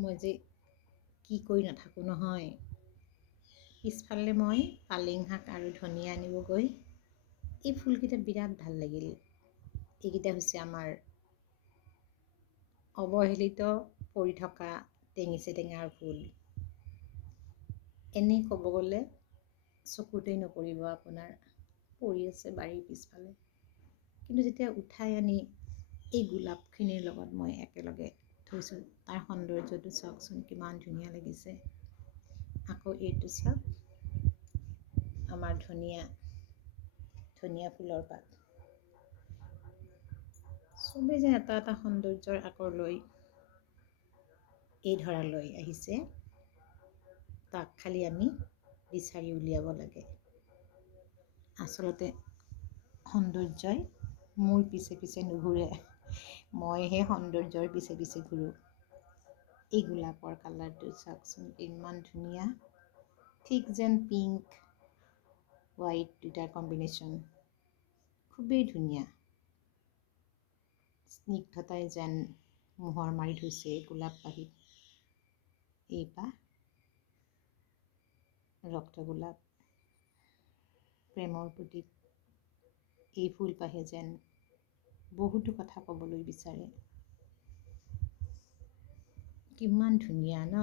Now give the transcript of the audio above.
মই যে কি কৰি নাথাকোঁ নহয়। পিছফালে মই পালেং শাক আৰু ধনিয়া আনিবগৈ। এই ফুলকেইটা বিৰাট ভাল লাগিল। এইকেইটা হৈছে আমাৰ অৱহেলিত পৰি থকা টেঙেচি টেঙাৰ ফুল। এনেই ক'ব গ'লে চকুতেই নপৰিব আপোনাৰ, পৰি আছে বাৰীৰ পিছফালে। কিন্তু যেতিয়া উঠাই আনি এই গোলাপখিনিৰ লগত মই একেলগে থৈছোঁ, তাৰ সৌন্দৰ্যটো চাওকচোন কিমান ধুনীয়া লাগিছে। আকৌ এইটো চাওক, আমাৰ ধনিয়া ফুলৰ পাত। চবেই যে এটা এটা সৌন্দৰ্যৰ আকৰ লৈ এই ধৰা লৈ আহিছে, তাক খালি আমি বিচাৰি উলিয়াব লাগে। আচলতে সৌন্দৰ্যই মোৰ পিছে পিছে নুঘূৰে, মইহে সৌন্দৰ্যৰ পিছে পিছে ঘূৰোঁ। এই গোলাপৰ কালাৰটো চাওকচোন ইমান ধুনীয়া, ঠিক যেন পিংক হোৱাইট দুটাৰ কম্বিনেশ্যন, খুবেই ধুনীয়া। স্নিগ্ধতাই যেন মোহৰ মাৰি থৈছে এই গোলাপপাহিত। এইপাহ ৰক্তগোলাপ, প্ৰেমৰ প্ৰতীক। এই ফুলপাহে যেন বহুতো কথা ক'বলৈ বিচাৰে। কিমান ধুনীয়া ন?